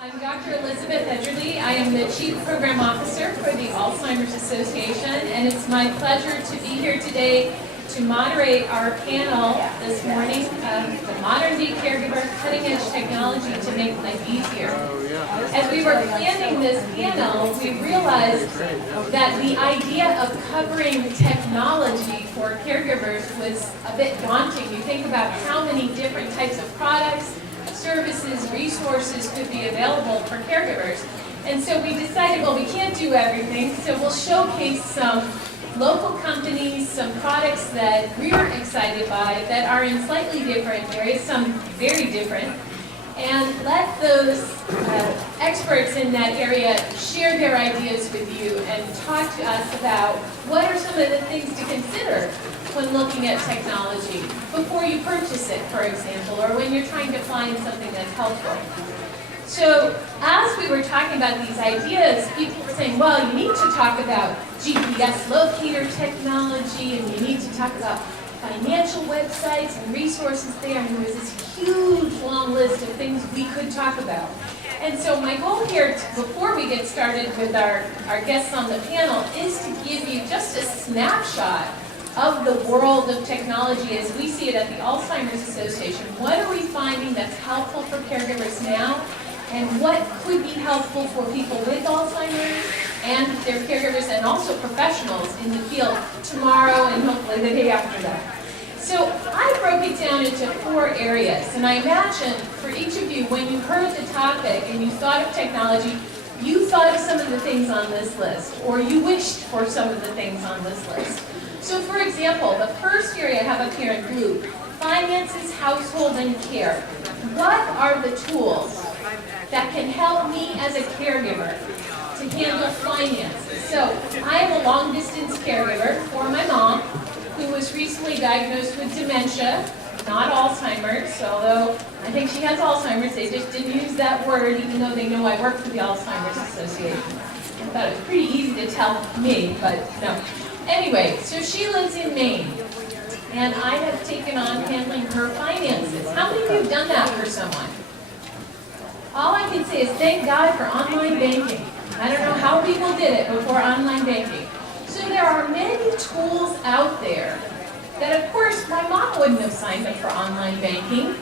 I'm Dr. Elizabeth Edgerly. I am the Chief Program Officer for the Alzheimer's Association, and it's my pleasure to be here today to moderate our panel this morning, the Modern-Day Caregiver Cutting-Edge Technology to Make Life Easier. As we were planning this panel, we realized that the idea of covering technology for caregivers was a bit daunting. You think about how many different types of products, services, resources could be available for caregivers. And so we decided, well, we can't do everything, so we'll showcase some local companies, some products that we're excited by that are in slightly different areas, some very different, and let those experts in that area share their ideas with you and talk to us about what are some of the things to consider when looking at technology before you purchase it, for example, or when you're trying to find something that's helpful. So as we were talking about these ideas, people were saying, well, you need to talk about GPS locator technology, and you need to talk about financial websites and resources there, and there was this huge long list of things we could talk about. And so my goal here, before we get started with our guests on the panel, is to give you just a snapshot of the world of technology as we see it at the Alzheimer's Association. What are we finding that's helpful for caregivers now? And what could be helpful for people with Alzheimer's and their caregivers and also professionals in the field tomorrow and hopefully the day after that. So I broke it down into 4 areas, and I imagine for each of you, when you heard the topic and you thought of technology, you thought of some of the things on this list, or you wished for some of the things on this list. So for example, the first area I have up here in blue, finances, household, and care. What are the tools that can help me as a caregiver to handle finances? So I am a long-distance caregiver for my mom, who was recently diagnosed with dementia, not Alzheimer's, although I think she has Alzheimer's. They just didn't use that word, even though they know I work for the Alzheimer's Association. I thought it was pretty easy to tell me, but no. Anyway, so she lives in Maine, and I have taken on handling her finances. How many of you have done that for someone? All I can say is thank God for online banking. I don't know how people did it before online banking. So there are many tools out there that, of course, my mom wouldn't have signed up for online banking.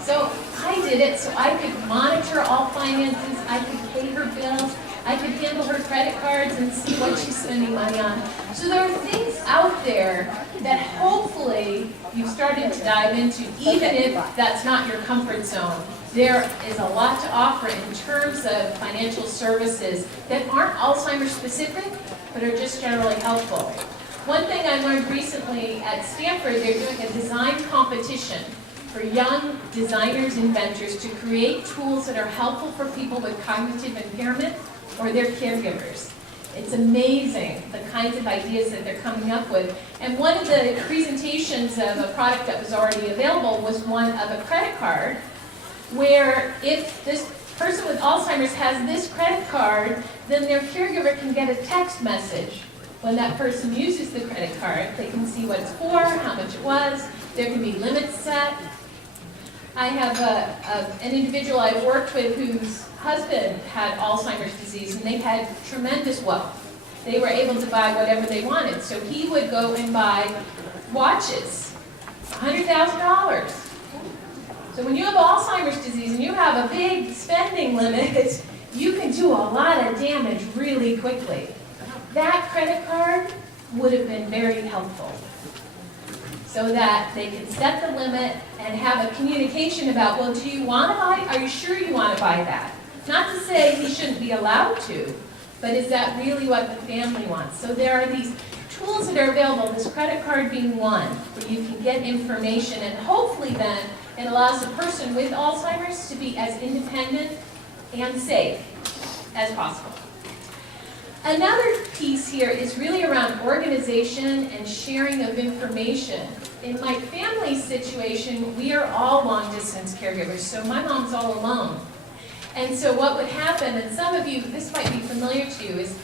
So I did it so I could monitor all finances, I could pay her bills, I could handle her credit cards and see what she's spending money on. So there are things out there that hopefully you've started to dive into, even if that's not your comfort zone. There is a lot to offer in terms of financial services that aren't Alzheimer's specific, but are just generally helpful. One thing I learned recently at Stanford, they're doing a design competition for young designers, inventors to create tools that are helpful for people with cognitive impairment or their caregivers. It's amazing the kinds of ideas that they're coming up with. And one of the presentations of a product that was already available was one of a credit card, where if this person with Alzheimer's has this credit card, then their caregiver can get a text message. When that person uses the credit card, they can see what it's for, how much it was, there can be limits set. I have an individual I've worked with whose husband had Alzheimer's disease, and they had tremendous wealth. They were able to buy whatever they wanted. So he would go and buy watches, $100,000. So when you have Alzheimer's disease and you have a big spending limit, you can do a lot of damage really quickly. That credit card would have been very helpful, so that they can set the limit and have a communication about, well, do you want to buy, are you sure you want to buy that? Not to say he shouldn't be allowed to, but is that really what the family wants? So there are these tools that are available, this credit card being one, where you can get information, and hopefully then it allows a person with Alzheimer's to be as independent and safe as possible. Another piece here is really around organization and sharing of information. In my family situation, we are all long-distance caregivers, so my mom's all alone. And so what would happen, and some of you, this might be familiar to you, is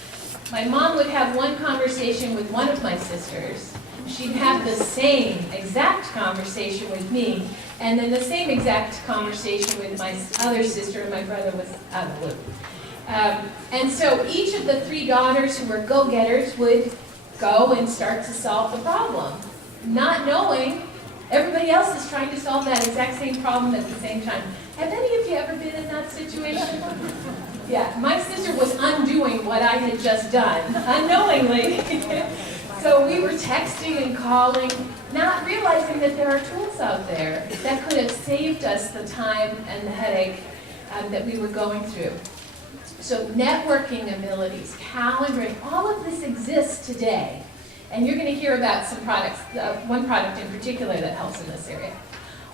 my mom would have one conversation with one of my sisters. She'd have the same exact conversation with me, And then the same exact conversation with my other sister and my brother was out of the loop. And so each of the three daughters who were go-getters would go and start to solve the problem, not knowing everybody else is trying to solve that exact same problem at the same time. Have any of you ever been in that situation? Yeah, my sister was undoing what I had just done, unknowingly. So we were texting and calling, not realizing that there are tools out there that could have saved us the time and the headache that we were going through. So networking abilities, calendaring, all of this exists today. And you're going to hear about some products, one product in particular that helps in this area.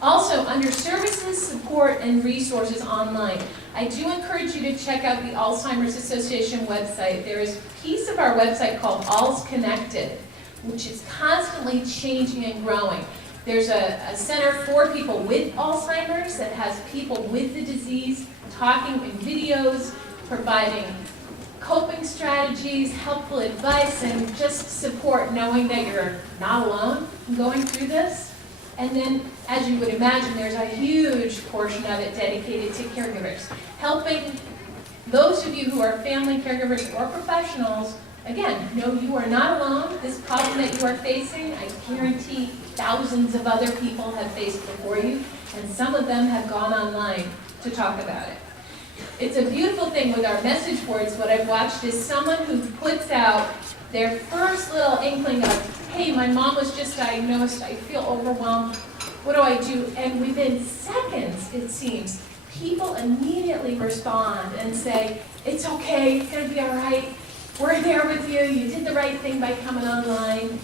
Also, under services, support, and resources online, I do encourage you to check out the Alzheimer's Association website. There is a piece of our website called Alz Connected, which is constantly changing and growing. There's a center for people with Alzheimer's that has people with the disease talking in videos, providing coping strategies, helpful advice, and just support, knowing that you're not alone in going through this. And then, as you would imagine, there's a huge portion of it dedicated to caregivers, helping those of you who are family caregivers or professionals, again, know you are not alone. This problem that you are facing, I guarantee thousands of other people have faced before you, and some of them have gone online to talk about it. It's a beautiful thing with our message boards. What I've watched is someone who puts out their first little inkling of, hey, my mom was just diagnosed, I feel overwhelmed, what do I do? And within seconds, it seems, people immediately respond and say, it's okay, it's going to be all right, we're there with you, you did the right thing by coming online,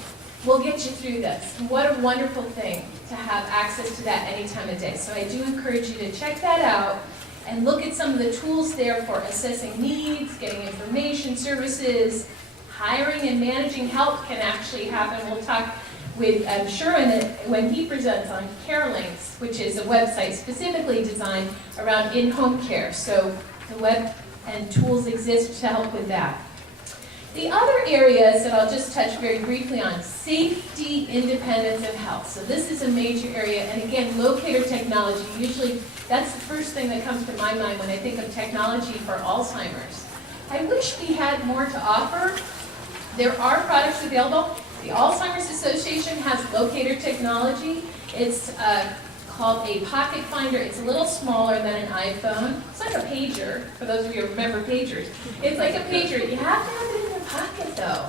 we'll get you through this. And what a wonderful thing to have access to that any time of day. So I do encourage you to check that out and look at some of the tools there for assessing needs, getting information, services, hiring and managing help can actually happen. We'll talk with Sherwin when he presents on CareLinks, which is a website specifically designed around in-home care. So the web and tools exist to help with that. The other areas that I'll just touch very briefly on, safety, independence, and health. So this is a major area, and again, locator technology, usually that's the first thing that comes to my mind when I think of technology for Alzheimer's. I wish we had more to offer. There are products available. The Alzheimer's Association has locator technology. It's called a pocket finder. It's a little smaller than an iPhone. It's like a pager, for those of you who remember pagers. It's like a pager. You have to have it in your pocket, though.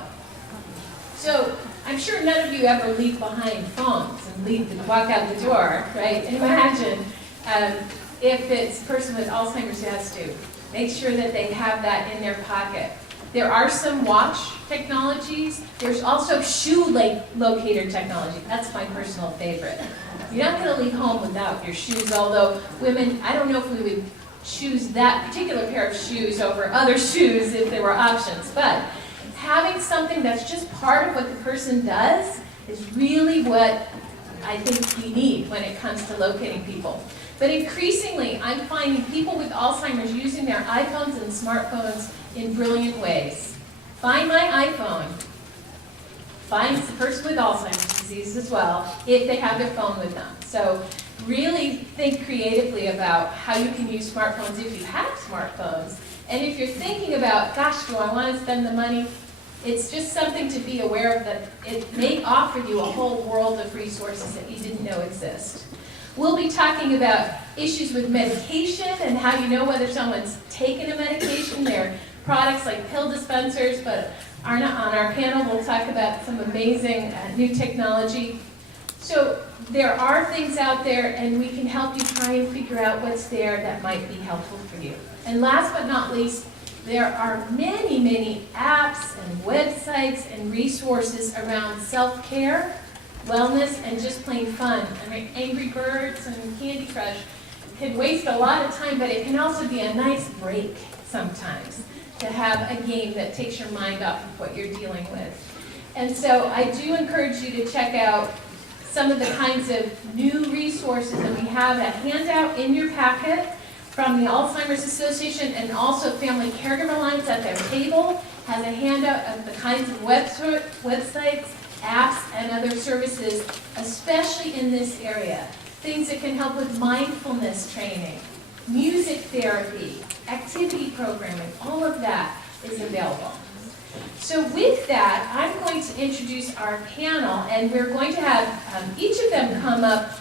So I'm sure none of you ever leave behind phones and walk out the door, right? And imagine if it's a person with Alzheimer's who has to make sure that they have that in their pocket. There are some watch technologies. There's also shoe locator technology. That's my personal favorite. You're not going to leave home without your shoes, although women, I don't know if we would choose that particular pair of shoes over other shoes if there were options. But having something that's just part of what the person does is really what I think we need when it comes to locating people. But increasingly, I'm finding people with Alzheimer's using their iPhones and smartphones in brilliant ways. Find my iPhone. Find the person with Alzheimer's disease as well, if they have their phone with them. So really think creatively about how you can use smartphones if you have smartphones. And if you're thinking about, gosh, do I want to spend the money? It's just something to be aware of, that it may offer you a whole world of resources that you didn't know exist. We'll be talking about issues with medication and how you know whether someone's taken a medication. There are products like pill dispensers, but Arna on our panel will talk about some amazing new technology. So there are things out there, and we can help you try and figure out what's there that might be helpful for you. And last but not least, there are many, many apps and websites and resources around self-care, wellness, and just plain fun. I mean, Angry Birds and Candy Crush can waste a lot of time, but it can also be a nice break sometimes to have a game that takes your mind off of what you're dealing with. And so I do encourage you to check out some of the kinds of new resources, and we have a handout in your packet from the Alzheimer's Association, and also Family Caregiver Lines at their table has a handout of the kinds of websites, apps, and other services, especially in this area. things that can help with mindfulness training, music therapy, activity programming, all of that is available. So with that, I'm going to introduce our panel, and we're going to have each of them come up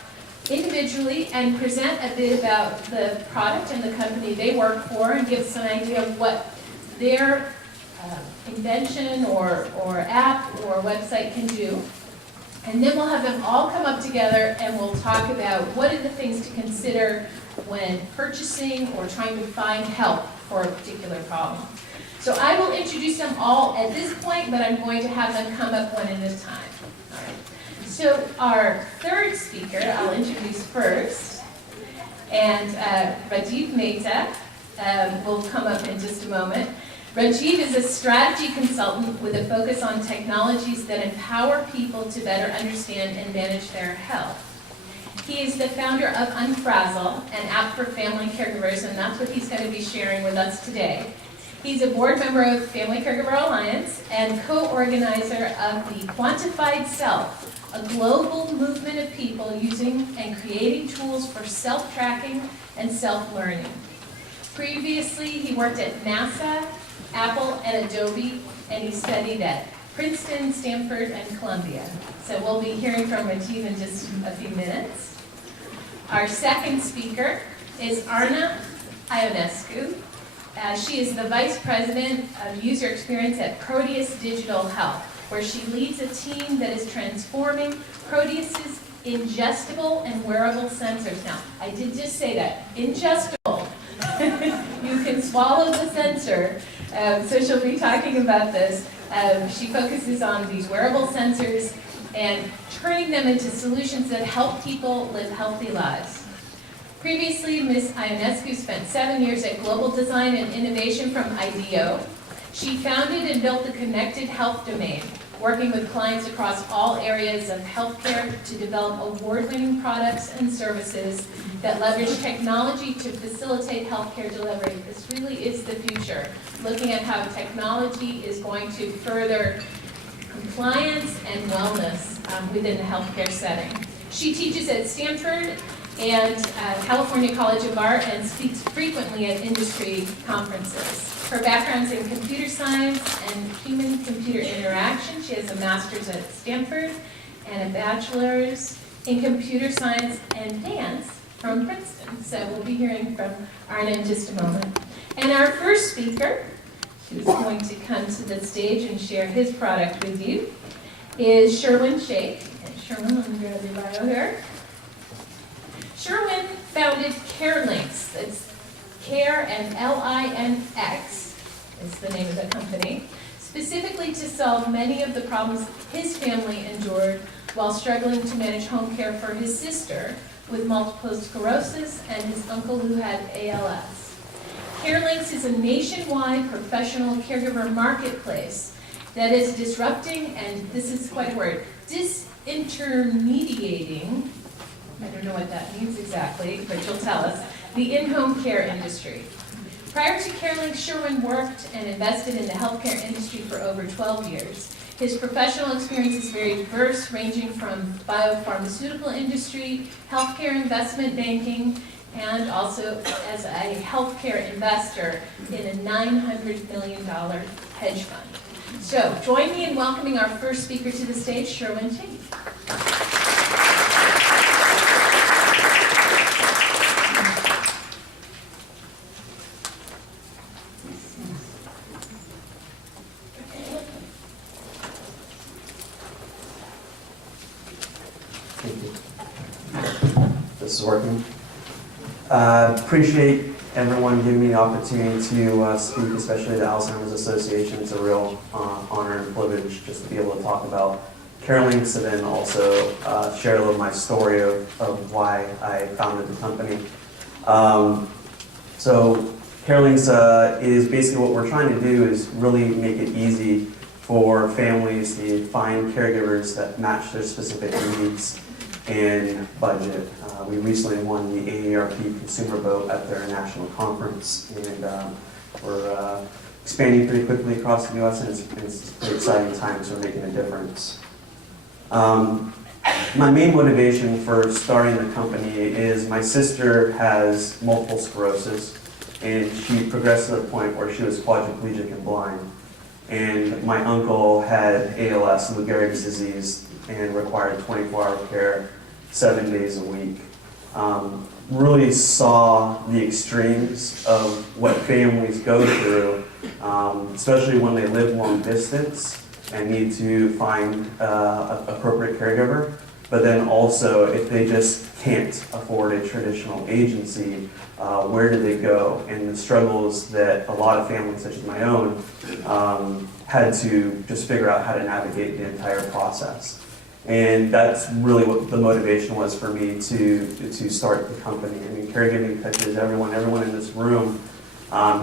individually and present a bit about the product and the company they work for and give us an idea of what their invention or app or website can do. And then we'll have them all come up together and we'll talk about what are the things to consider when purchasing or trying to find help for a particular problem. So I will introduce them all at this point, but I'm going to have them come up one at a time. All right. So our third speaker, I'll introduce first, and Rajiv Mehta will come up in just a moment. Rajiv is a strategy consultant with a focus on technologies that empower people to better understand and manage their health. He is the founder of Unfrozen, an app for family caregivers, and that's what he's going to be sharing with us today. He's a board member of Family Caregiver Alliance and co-organizer of the Quantified Self, a global movement of people using and creating tools for self-tracking and self-learning. Previously, he worked at NASA, Apple, and Adobe, and he studied at Princeton, Stanford, and Columbia. So we'll be hearing from Rajiv in just a few minutes. Our second speaker is Arna Ionescu. She is the Vice President of User Experience at Proteus Digital Health, where she leads a team that is transforming Proteus's ingestible and wearable sensors. Now, I did just say that, ingestible. You can swallow the sensor, so she'll be talking about this. She focuses on these wearable sensors and turning them into solutions that help people live healthy lives. Previously, Ms. Ionescu spent 7 years at Global Design and Innovation from IDEO. She founded and built the Connected Health domain, working with clients across all areas of healthcare to develop award-winning products and services that leverage technology to facilitate healthcare delivery. This really is the future, looking at how technology is going to further compliance and wellness within the healthcare setting. She teaches at Stanford and California College of Art and speaks frequently at industry conferences. Her background's in computer science and human-computer interaction. She has a master's at Stanford and a bachelor's in computer science and dance from Princeton. So we'll be hearing from Arna in just a moment. And our first speaker, who's going to come to the stage and share his product with you, is Sherwin Sheik. And Sherwin, let me grab your bio here. Sherwin founded CareLinx. It's Care and L-I-N-X is the name of the company, specifically to solve many of the problems his family endured while struggling to manage home care for his sister with multiple sclerosis and his uncle who had ALS. CareLinx is a nationwide professional caregiver marketplace that is disrupting, and this is quite a word, disintermediating, I don't know what that means exactly, but you'll tell us, the in-home care industry. Prior to CareLinx, Sherwin worked and invested in the healthcare industry for over 12 years. His professional experience is very diverse, ranging from biopharmaceutical industry, healthcare investment banking, and also as a healthcare investor in a $900 million hedge fund. So join me in welcoming our first speaker to the stage, Sherwin Sheik. This is working. Appreciate everyone giving me the opportunity to speak, especially the Alzheimer's Association. It's a real honor and privilege just to be able to talk about CareLinx and then also share a little of my story of why I founded the company. So CareLinx is basically what we're trying to do is really make it easy for families to find caregivers that match their specific needs and budget. We recently won the AARP Consumer Vote at their national conference, and we're expanding pretty quickly across the U.S., and it's pretty exciting times. We're making a difference. My main motivation for starting the company is my sister has multiple sclerosis, and she progressed to the point where she was quadriplegic and blind. And my uncle had ALS, Lou Gehrig's disease, and required 24-hour care 7 days a week. Really saw the extremes of what families go through, especially when they live long distance and need to find an appropriate caregiver. But then also, if they just can't afford a traditional agency, where do they go? And the struggles that a lot of families, such as my own, had to just figure out how to navigate the entire process. And that's really what the motivation was for me to start the company. I mean, caregiving touches everyone in this room.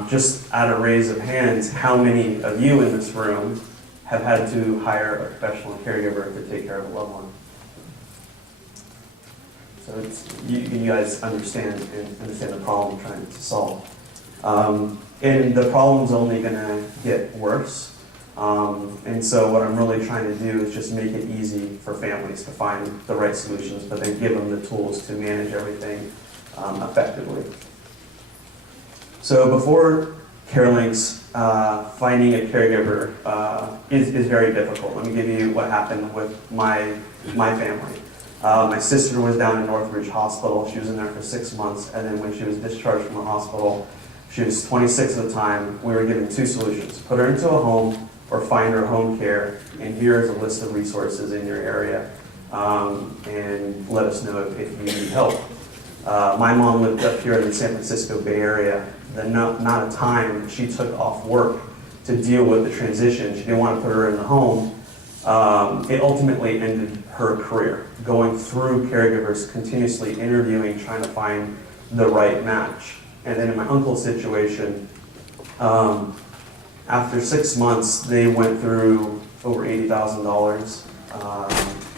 Just at a raise of hands, how many of you in this room have had to hire a professional caregiver to take care of a loved one? So you guys understand the problem I'm trying to solve. And the problem's only going to get worse. And so what I'm really trying to do is just make it easy for families to find the right solutions, but then give them the tools to manage everything effectively. So before CareLinks, finding a caregiver is very difficult. Let me give you what happened with my family. My sister was down in Northridge Hospital. She was in there for 6 months, and then when she was discharged from the hospital, she was 26 at the time. We were given two solutions: put her into a home or find her home care, and here's a list of resources in your area, and let us know if you need help. My mom lived up here in the San Francisco Bay Area. The amount of time she took off work to deal with the transition, she didn't want to put her in the home. It ultimately ended her career, going through caregivers, continuously interviewing, trying to find the right match. And then in my uncle's situation, after 6 months, they went through over $80,000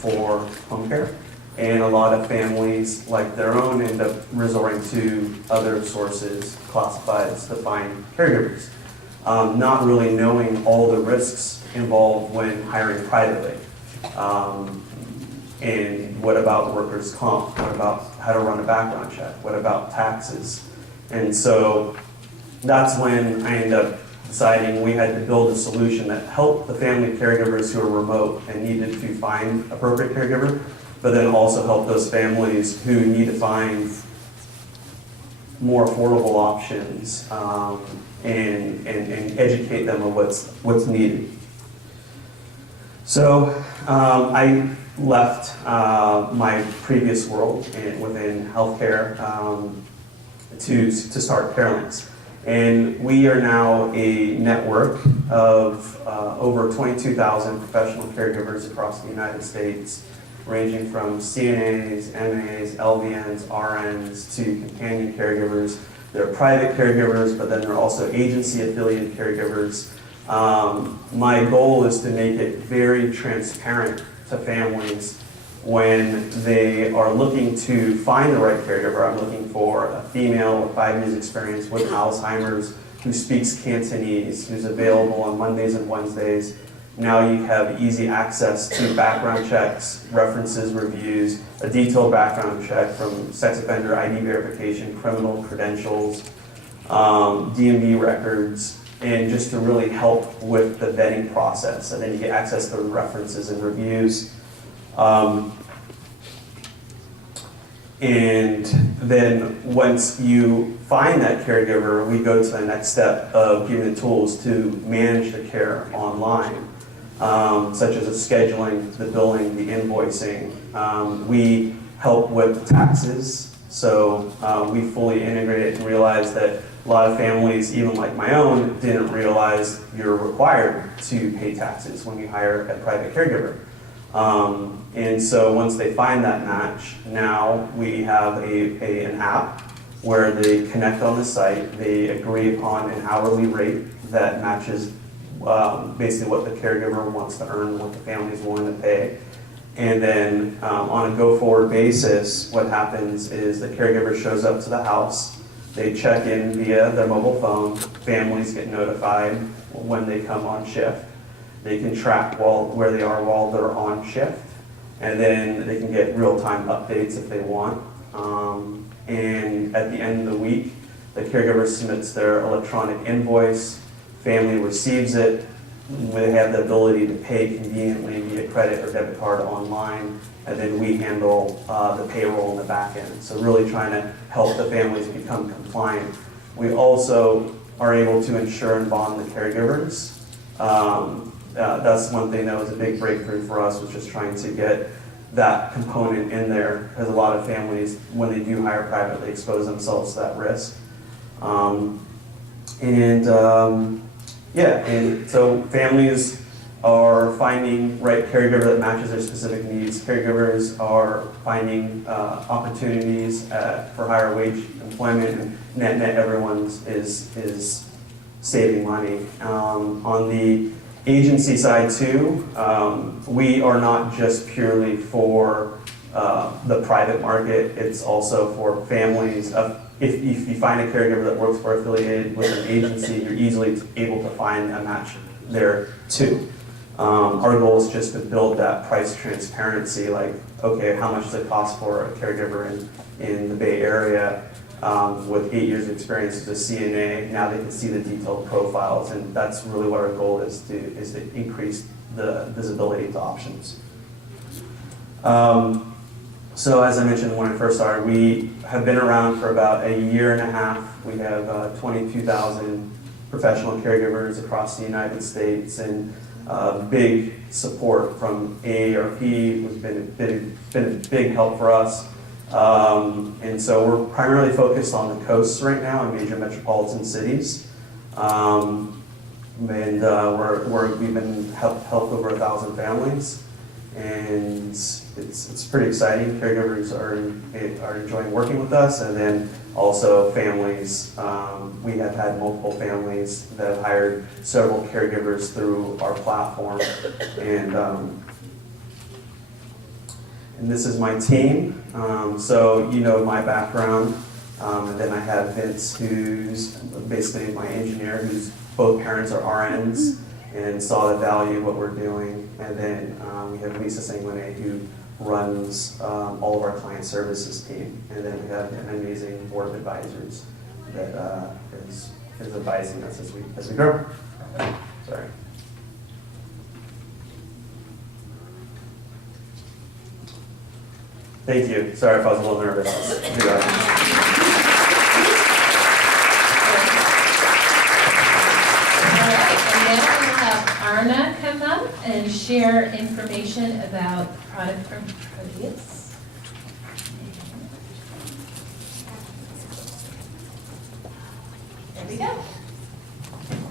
for home care. And a lot of families, like their own, end up resorting to other sources, classifieds, to find caregivers, not really knowing all the risks involved when hiring privately. And what about workers' comp? What about how to run a background check? What about taxes? And so that's when I ended up deciding we had to build a solution that helped the family caregivers who are remote and needed to find appropriate caregiver, but then also help those families who need to find more affordable options, and educate them on what's needed. So I left my previous world within healthcare to start CareLinks. And we are now a network of over 22,000 professional caregivers across the United States, ranging from CNAs, MAs, LVNs, RNs, to companion caregivers. They're private caregivers, but then they're also agency-affiliated caregivers. My goal is to make it very transparent to families when they are looking to find the right caregiver. I'm looking for a female with 5 years experience with Alzheimer's who speaks Cantonese, who's available on Mondays and Wednesdays. Now you have easy access to background checks, references, reviews, a detailed background check from sex offender ID verification, criminal credentials, DMV records, and just to really help with the vetting process. And then you get access to references and reviews. And then once you find that caregiver, we go to the next step of giving the tools to manage the care online, such as the scheduling, the billing, the invoicing. We help with taxes, so we fully integrate it and realize that a lot of families, even like my own, didn't realize you're required to pay taxes when you hire a private caregiver. And so once they find that match, now we have an app where they connect on the site, they agree upon an hourly rate that matches basically what the caregiver wants to earn, what the family's willing to pay. And then on a go-forward basis, what happens is the caregiver shows up to the house, they check in via their mobile phone, families get notified when they come on shift. They can track where they are while they're on shift. and then they can get real-time updates if they want. And at the end of the week, the caregiver submits their electronic invoice, family receives it, they have the ability to pay conveniently via credit or debit card online, and then we handle the payroll in the back end. So really trying to help the families become compliant. We also are able to insure and bond the caregivers. That's one thing that was a big breakthrough for us, was just trying to get that component in there, because a lot of families, when they do hire privately, expose themselves to that risk. And so families are finding right caregiver that matches their specific needs. Caregivers are finding opportunities for higher wage employment, and net everyone's is saving money. On the agency side too, we are not just purely for the private market, it's also for families. If you find a caregiver that works for affiliated with an agency, you're easily able to find a match there too. Our goal is just to build that price transparency, like, okay, how much does it cost for a caregiver in the Bay Area with 8 years of experience as a CNA? Now they can see the detailed profiles, and that's really what our goal is to increase the visibility to options. So as I mentioned when I first started, we have been around for about a year and a half. We have 22,000 professional caregivers across the United States, and big support from AARP has been a big help for us. And so we're primarily focused on the coasts right now in major metropolitan cities. We've been helped over 1,000 families, and it's pretty exciting. Caregivers are enjoying working with us, and then also families. We have had multiple families that have hired several caregivers through our platform, and this is my team. So you know my background, and then I have Vince, who's basically my engineer, who's both parents are RNs and saw the value of what we're doing. And then we have Lisa Sanguine, who runs all of our client services team. And then we have an amazing board of advisors that is advising us as we grow. Sorry. Thank you. Sorry if I was a little nervous. Arna come up and share information about the product from Proteus. There we go.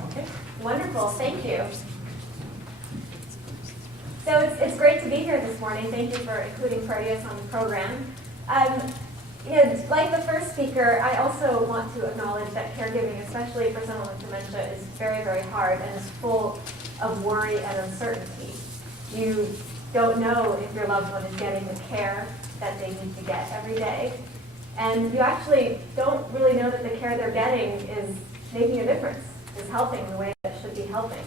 Okay. Wonderful, thank you. So it's great to be here this morning. Thank you for including Proteus on the program. Like the first speaker, I also want to acknowledge that caregiving, especially for someone with dementia, is very, very hard and is full of worry and uncertainty. You don't know if your loved one is getting the care that they need to get every day. And you actually don't really know that the care they're getting is making a difference, is helping the way that it should be helping.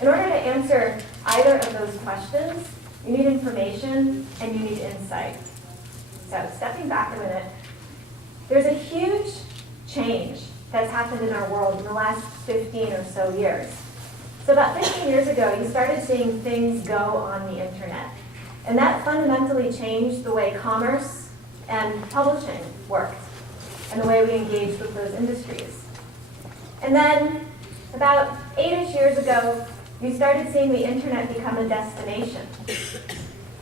In order to answer either of those questions, you need information and you need insight. So stepping back a minute, there's a huge change that's happened in our world in the last 15 or so years. So about 15 years ago, you started seeing things go on the internet. And that fundamentally changed the way commerce and publishing worked and the way we engaged with those industries. And then about 8-ish years ago, you started seeing the internet become a destination.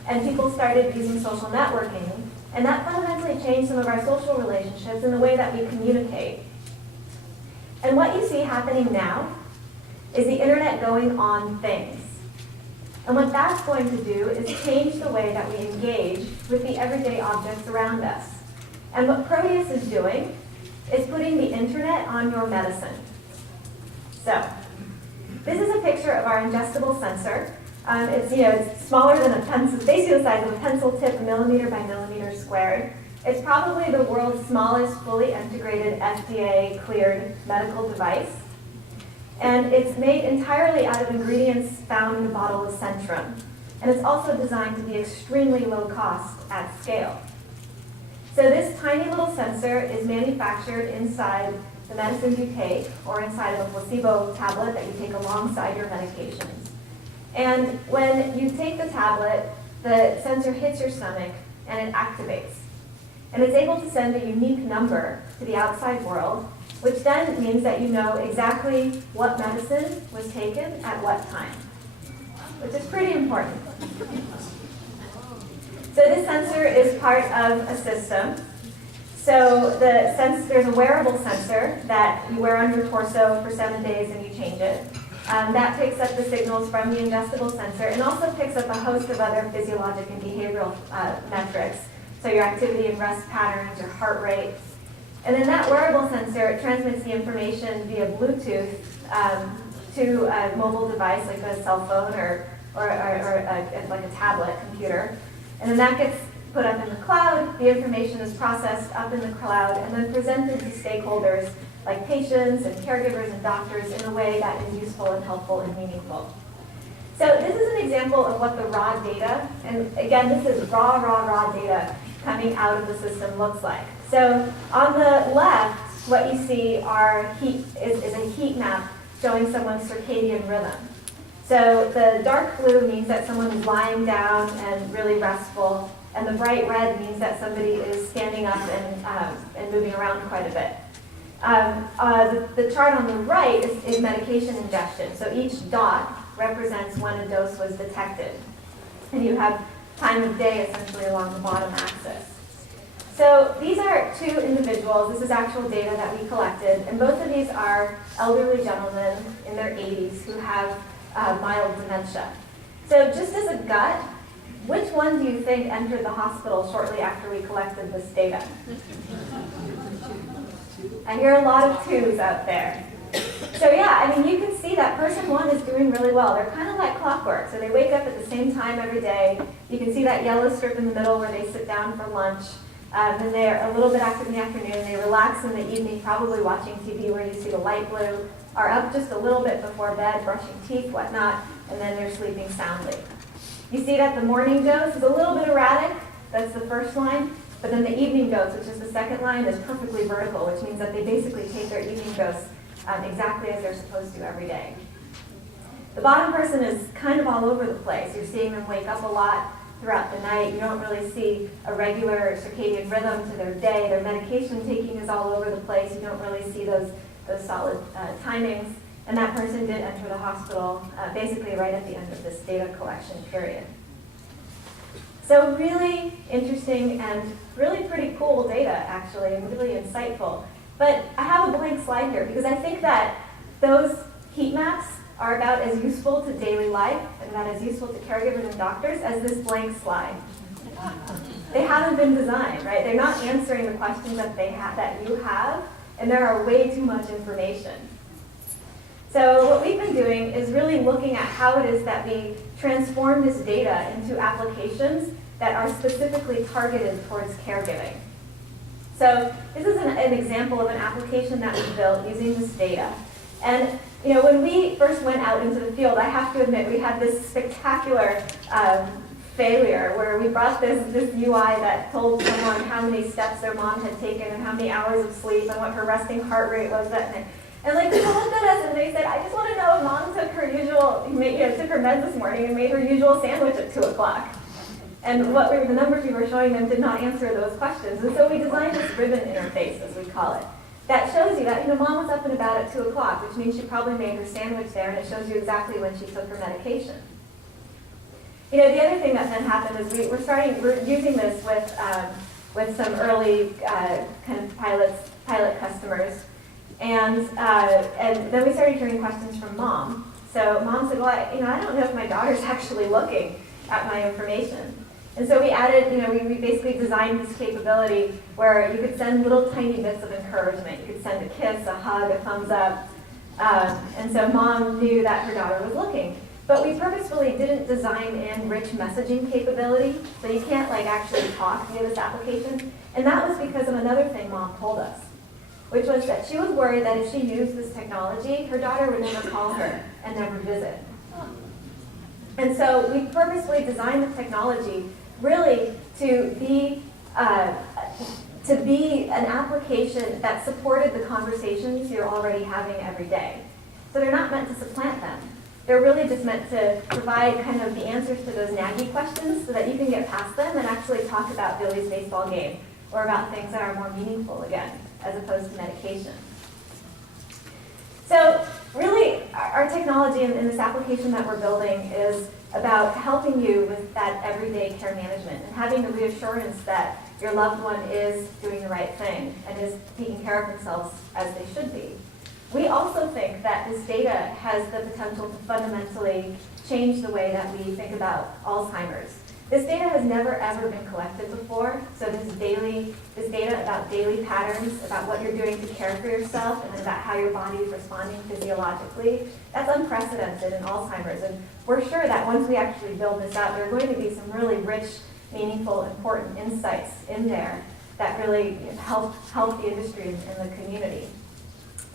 And people started using social networking. And that fundamentally changed some of our social relationships and the way that we communicate. And what you see happening now is the internet going on things. And what that's going to do is change the way that we engage with the everyday objects around us. And what Proteus is doing is putting the internet on your medicine. So, this is a picture of our ingestible sensor. It's smaller than a pencil, basically the size of a pencil tip, millimeter by millimeter squared. It's probably the world's smallest fully integrated FDA-cleared medical device. And it's made entirely out of ingredients found in a bottle of Centrum. and it's also designed to be extremely low cost at scale. So this tiny little sensor is manufactured inside the medicines you take or inside of a placebo tablet that you take alongside your medications. And when you take the tablet, the sensor hits your stomach and it activates. And it's able to send a unique number to the outside world, which then means that you know exactly what medicine was taken at what time, which is pretty important. So this sensor is part of a system. So there's a wearable sensor that you wear on your torso for 7 days and you change it. That picks up the signals from the ingestible sensor and also picks up a host of other physiologic and behavioral metrics. So your activity and rest patterns, your heart rate. And then that wearable sensor transmits the information via Bluetooth to a mobile device like a cell phone or like a tablet computer. And then that gets put up in the cloud, the information is processed up in the cloud, and then presented to stakeholders like patients and caregivers and doctors in a way that is useful and helpful and meaningful. So this is an example of what the raw data, and again, this is raw data coming out of the system looks like. So on the left, what you see is a heat map showing someone's circadian rhythm. So the dark blue means that someone is lying down and really restful, and the bright red means that somebody is standing up and moving around quite a bit. The chart on the right is medication ingestion. So each dot represents when a dose was detected. And you have time of day essentially along the bottom axis. So these are two individuals. This is actual data that we collected. And both of these are elderly gentlemen in their 80s who have mild dementia. So just as a gut, which one do you think entered the hospital shortly after we collected this data? I hear a lot of twos out there. So yeah, I mean, you can see that person one is doing really well. They're kind of like clockwork. So they wake up at the same time every day. You can see that yellow strip in the middle where they sit down for lunch. Then they're a little bit active in the afternoon. They relax in the evening, probably watching TV where you see the light blue, are up just a little bit before bed, brushing teeth, whatnot, and then they're sleeping soundly. You see that the morning dose is a little bit erratic. That's the first line. But then the evening dose, which is the second line, is perfectly vertical, which means that they basically take their evening dose exactly as they're supposed to every day. The bottom person is kind of all over the place. You're seeing them wake up a lot throughout the night. You don't really see a regular circadian rhythm to their day. Their medication taking is all over the place. You don't really see those solid timings. And that person did enter the hospital basically right at the end of this data collection period. So really interesting and really pretty cool data, actually, and really insightful. But I have a blank slide here because I think that those heat maps are about as useful to daily life and about as useful to caregivers and doctors as this blank slide. They haven't been designed, right? They're not answering the questions that you have, and there are way too much information. So what we've been doing is really looking at how it is that we transform this data into applications that are specifically targeted towards caregiving. So this is an example of an application that we built using this data. And when we first went out into the field, I have to admit we had this spectacular failure where we brought this UI that told someone how many steps their mom had taken and how many hours of sleep and what her resting heart rate was that night. And people looked at us and they said, I just want to know if mom took her took her meds this morning and made her usual sandwich at 2 o'clock. And the numbers we were showing them did not answer those questions. And so we designed this ribbon interface, as we call it, that shows you that mom was up and about at 2 o'clock, which means she probably made her sandwich there, and it shows you exactly when she took her medication. The other thing that then happened is we're using this with some early kind of pilot customers. And then we started hearing questions from mom. So mom said, well, I don't know if my daughter's actually looking at my information. And so we added, we basically designed this capability where you could send little tiny bits of encouragement. You could send a kiss, a hug, a thumbs up. And so mom knew that her daughter was looking. But we purposefully didn't design in rich messaging capability. So you can't actually talk via this application. And that was because of another thing mom told us, which was that she was worried that if she used this technology, her daughter would never call her and never visit. And so we purposely designed the technology really to be an application that supported the conversations you're already having every day. So they're not meant to supplant them. They're really just meant to provide kind of the answers to those naggy questions so that you can get past them and actually talk about Billy's baseball game or about things that are more meaningful again, as opposed to medication. So really, our technology and this application that we're building is about helping you with that everyday care management and having the reassurance that your loved one is doing the right thing and is taking care of themselves as they should be. We also think that this data has the potential to fundamentally change the way that we think about Alzheimer's. This data has never ever been collected before, so this data about daily patterns, about what you're doing to care for yourself, and about how your body is responding physiologically, that's unprecedented in Alzheimer's. And we're sure that once we actually build this out, there are going to be some really rich, meaningful, important insights in there that really help the industry and the community.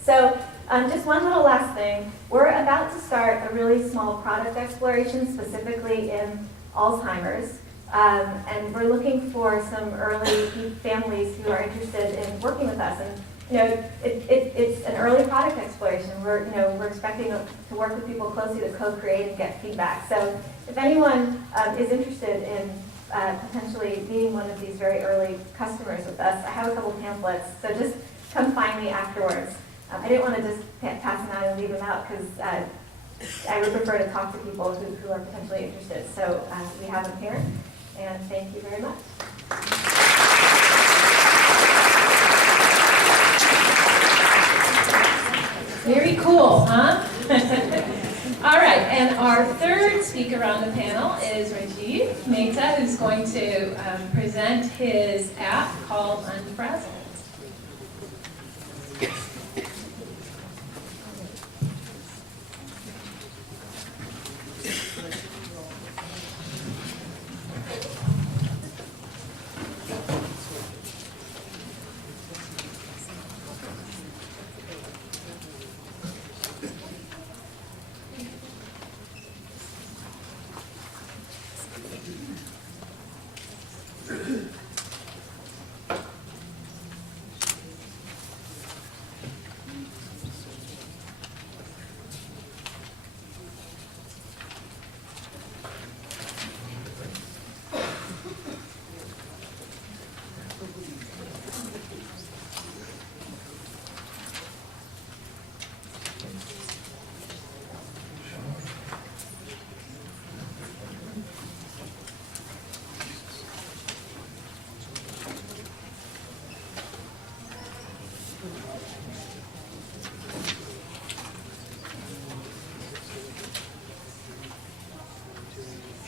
So just one little last thing. We're about to start a really small product exploration specifically in Alzheimer's. And we're looking for some early families who are interested in working with us. And it's an early product exploration. We're expecting to work with people closely to co-create and get feedback. So if anyone is interested in potentially being one of these very early customers with us, I have a couple pamphlets. So just come find me afterwards. I didn't want to just pass them out and leave them out because I would prefer to talk to people who are potentially interested. So we have them here, and thank you very much. Very cool, huh? All right, and our third speaker on the panel is Rajiv Mehta, who's going to present his app called Unfrozen.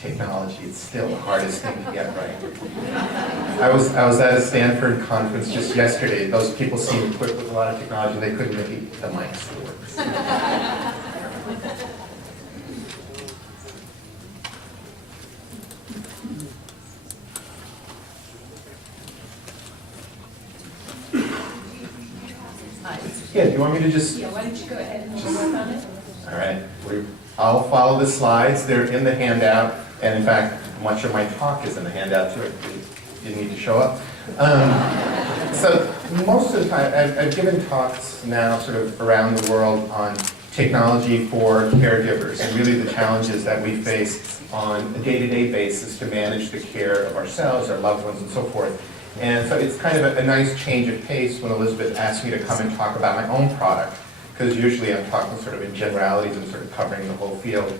Technology is still the hardest thing to get right. I was at a Stanford conference just yesterday. Those people seemed equipped with a lot of technology, and they couldn't make the mics to work. Yeah, do you want me to just... Yeah, why don't you go ahead and work on it? All right. I'll follow the slides. They're in the handout. And in fact, much of my talk is in the handout too. You didn't need to show up. So most of the time, I've given talks now sort of around the world on technology for caregivers and really the challenges that we face on a day-to-day basis to manage the care of ourselves, our loved ones, and so forth. And so it's kind of a nice change of pace when Elizabeth asked me to come and talk about my own product, because usually I'm talking sort of in generalities and sort of covering the whole field.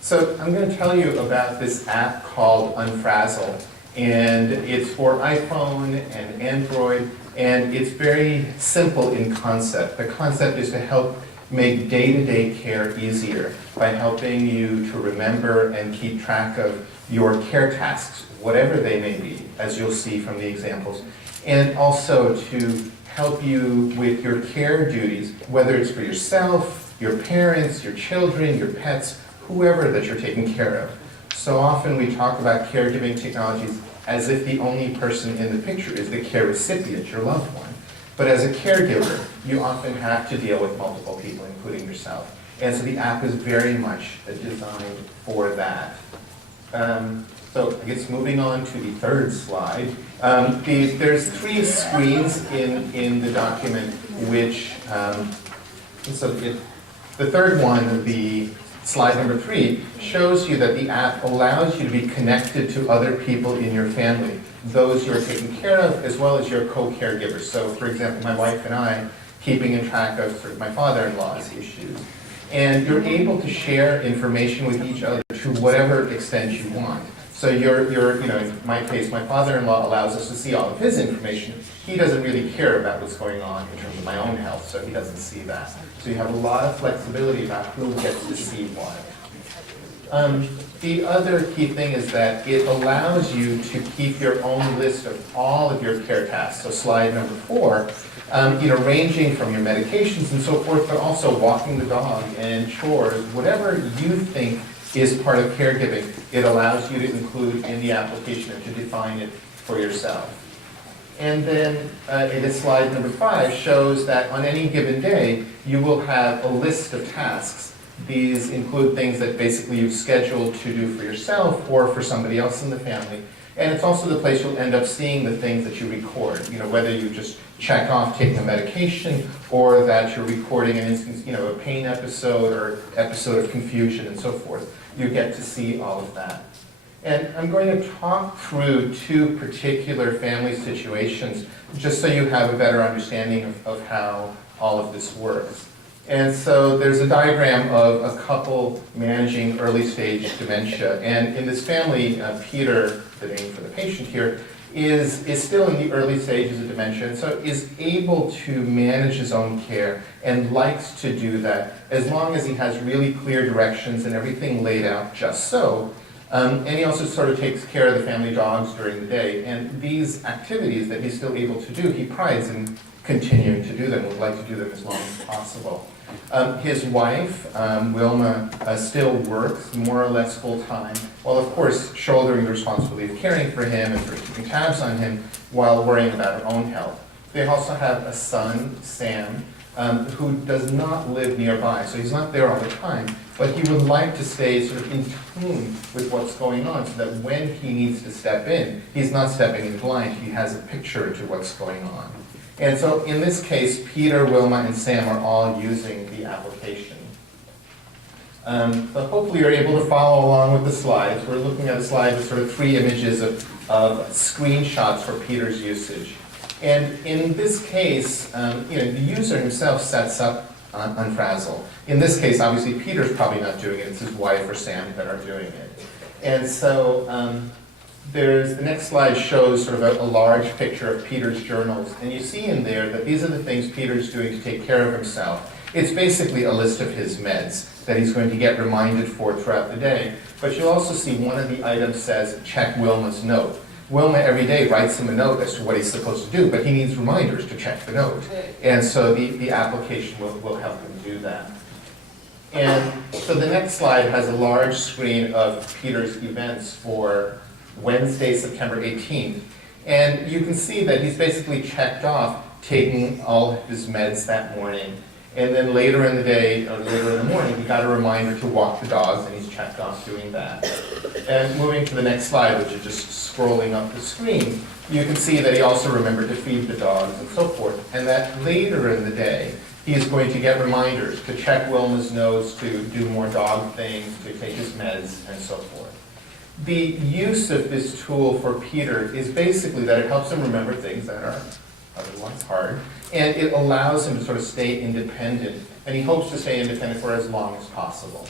So I'm going to tell you about this app called Unfrozen, and it's for iPhone and Android, and it's very simple in concept. The concept is to help make day-to-day care easier by helping you to remember and keep track of your care tasks, whatever they may be, as you'll see from the examples, and also to help you with your care duties, whether it's for yourself, your parents, your children, your pets, whoever that you're taking care of. So often we talk about caregiving technologies as if the only person in the picture is the care recipient, your loved one. But as a caregiver, you often have to deal with multiple people, including yourself. And so the app is very much designed for that. So I guess moving on to the third slide. There's 3 screens in the document which, the third one, the slide number 3, shows you that the app allows you to be connected to other people in your family, those you're taking care of as well as your co-caregivers. So for example, my wife and I, keeping in track of sort of my father-in-law's issues. And you're able to share information with each other to whatever extent you want. So in my case, my father-in-law allows us to see all of his information. He doesn't really care about what's going on in terms of my own health, so he doesn't see that. So you have a lot of flexibility about who gets to see what. The other key thing is that it allows you to keep your own list of all of your care tasks. So slide number 4, ranging from your medications and so forth, but also walking the dog and chores, whatever you think is part of caregiving, it allows you to include in the application and to define it for yourself. And then slide number 5 shows that on any given day, you will have a list of tasks. These include things that basically you've scheduled to do for yourself or for somebody else in the family. And it's also the place you'll end up seeing the things that you record, whether you just check off taking a medication or that you're recording an instance, a pain episode or episode of confusion and so forth. You get to see all of that. And I'm going to talk through 2 particular family situations just so you have a better understanding of how all of this works. And so there's a diagram of a couple managing early stage dementia. And in this family, Peter, the name for the patient here, is still in the early stages of dementia, and so is able to manage his own care and likes to do that as long as he has really clear directions and everything laid out just so. And he also sort of takes care of the family dogs during the day. And these activities that he's still able to do, he prides in continuing to do them, would like to do them as long as possible. His wife, Wilma, still works more or less full-time, while of course shouldering the responsibility of caring for him and for keeping tabs on him while worrying about her own health. They also have a son, Sam, who does not live nearby, so he's not there all the time, but he would like to stay sort of in tune with what's going on so that when he needs to step in, he's not stepping in blind, he has a picture to what's going on. And so in this case, Peter, Wilma, and Sam are all using the application. So hopefully you're able to follow along with the slides. We're looking at a slide with sort of 3 images of screenshots for Peter's usage. And in this case, the user himself sets up Unfrozen. In this case, obviously, Peter's probably not doing it. It's his wife or Sam that are doing it. And so the next slide shows sort of a large picture of Peter's journals. And you see in there that these are the things Peter's doing to take care of himself. It's basically a list of his meds that he's going to get reminded for throughout the day. But you'll also see one of the items says, check Wilma's note. Wilma every day writes him a note as to what he's supposed to do, but he needs reminders to check the note. And so the application will help him do that. And so the next slide has a large screen of Peter's events for Wednesday, September 18th. And you can see that he's basically checked off taking all of his meds that morning. And then later in the day, or later in the morning, he got a reminder to walk the dogs, and he's checked off doing that. And moving to the next slide, which is just scrolling up the screen, you can see that he also remembered to feed the dogs and so forth. And that later in the day, he is going to get reminders to check Wilma's notes, to do more dog things, to take his meds, and so forth. The use of this tool for Peter is basically that it helps him remember things that are otherwise hard, and it allows him to sort of stay independent, and he hopes to stay independent for as long as possible.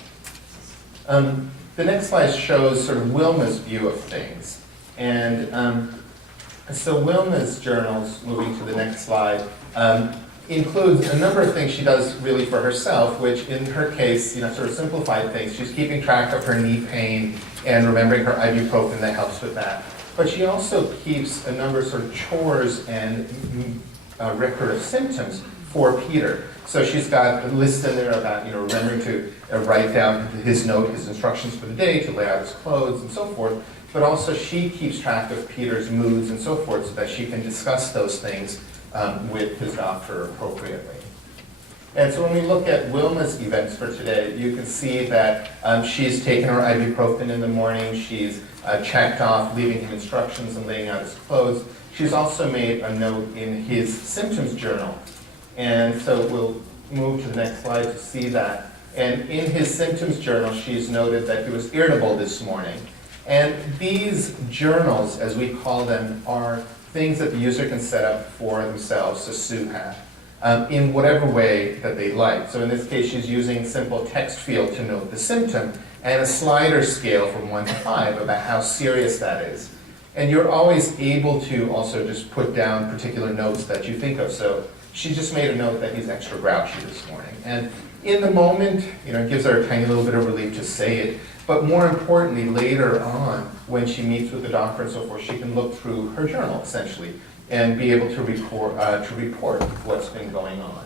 The next slide shows sort of Wilma's view of things, and so Wilma's journals, moving to the next slide, includes a number of things she does really for herself, which in her case, sort of simplified things. She's keeping track of her knee pain and remembering her ibuprofen that helps with that. But she also keeps a number of sort of chores and record of symptoms for Peter. So she's got a list in there about, remembering to write down his note, his instructions for the day, to lay out his clothes and so forth. But also she keeps track of Peter's moods and so forth so that she can discuss those things with his doctor appropriately. And so when we look at Wilma's events for today, you can see that she's taken her ibuprofen in the morning, she's checked off leaving him instructions and laying out his clothes. She's also made a note in his symptoms journal. And so we'll move to the next slide to see that. And in his symptoms journal, she's noted that he was irritable this morning. And these journals, as we call them, are things that the user can set up for themselves to soothe in whatever way that they like. So in this case, she's using simple text field to note the symptom and a slider scale from 1 to 5 about how serious that is. And you're always able to also just put down particular notes that you think of. So she just made a note that he's extra grouchy this morning. And in the moment, it gives her a tiny little bit of relief to say it. But more importantly, later on, when she meets with the doctor and so forth, she can look through her journal, essentially, and be able to report what's been going on.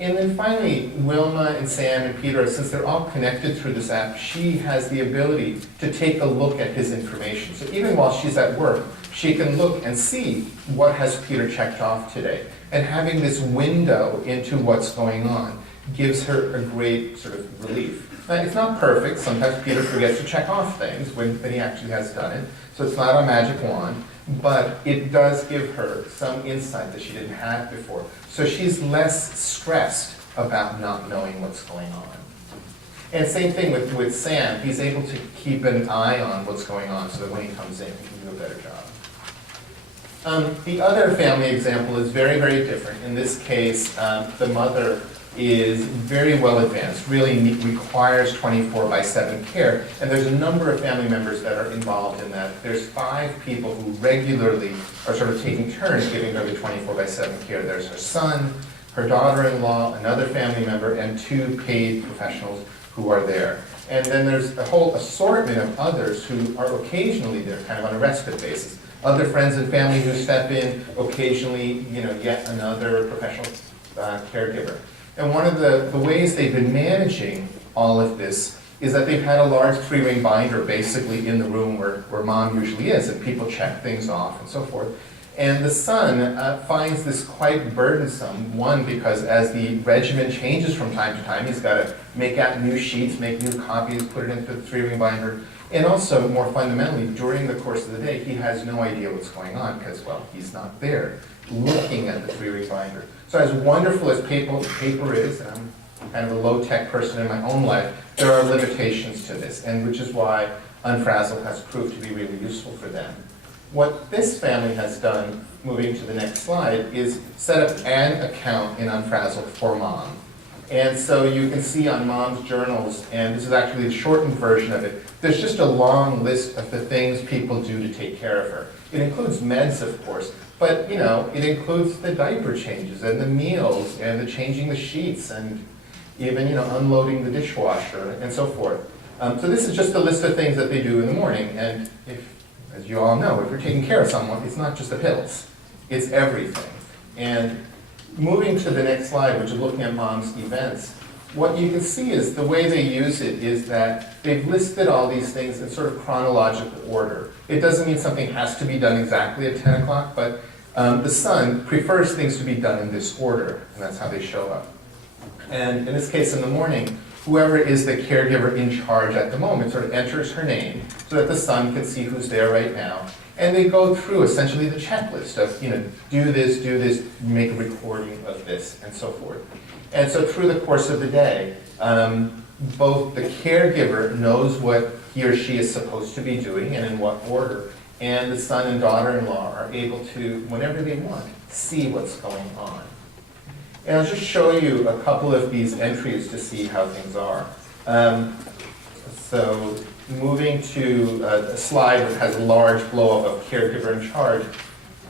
And then finally, Wilma and Sam and Peter, since they're all connected through this app, she has the ability to take a look at his information. So even while she's at work, she can look and see what has Peter checked off today. And having this window into what's going on gives her a great sort of relief. Now, it's not perfect. Sometimes Peter forgets to check off things when he actually has done it. So it's not a magic wand, but it does give her some insight that she didn't have before. So she's less stressed about not knowing what's going on. And same thing with Sam. He's able to keep an eye on what's going on so that when he comes in, he can do a better job. The other family example is very, very different. In this case, the mother is very well advanced, really requires 24/7 care, and there's a number of family members that are involved in that. There's 5 people who regularly are sort of taking turns giving her the 24/7 care. There's her son, her daughter-in-law, another family member, and 2 paid professionals who are there. And then there's a whole assortment of others who are occasionally there, kind of on a respite basis. Other friends and family who step in, occasionally, yet another professional caregiver. And one of the ways they've been managing all of this is that they've had a large 3-ring binder basically in the room where mom usually is, and people check things off and so forth. And the son finds this quite burdensome, one, because as the regimen changes from time to time, he's got to make out new sheets, make new copies, put it into the 3-ring binder. And also, more fundamentally, during the course of the day, he has no idea what's going on because, well, he's not there looking at the 3-ring binder. So as wonderful as paper is, and I'm kind of a low-tech person in my own life, there are limitations to this, and which is why Unfrazzled has proved to be really useful for them. What this family has done, moving to the next slide, is set up an account in Unfrazzled for mom. And so you can see on mom's journals, and this is actually the shortened version of it, there's just a long list of the things people do to take care of her. It includes meds, of course, but it includes the diaper changes and the meals and the changing the sheets and even unloading the dishwasher and so forth. So this is just a list of things that they do in the morning. And as you all know, if you're taking care of someone, it's not just the pills, it's everything. And moving to the next slide, which is looking at mom's events, what you can see is the way they use it is that they've listed all these things in sort of chronological order. It doesn't mean something has to be done exactly at 10 o'clock, but the son prefers things to be done in this order, and that's how they show up. And in this case, in the morning, whoever is the caregiver in charge at the moment sort of enters her name so that the son can see who's there right now. And they go through essentially the checklist of, do this, make a recording of this, and so forth. And so through the course of the day, both the caregiver knows what he or she is supposed to be doing and in what order, and the son and daughter-in-law are able to, whenever they want, see what's going on. And I'll just show you a couple of these entries to see how things are. So moving to a slide that has a large blow-up of caregiver in charge.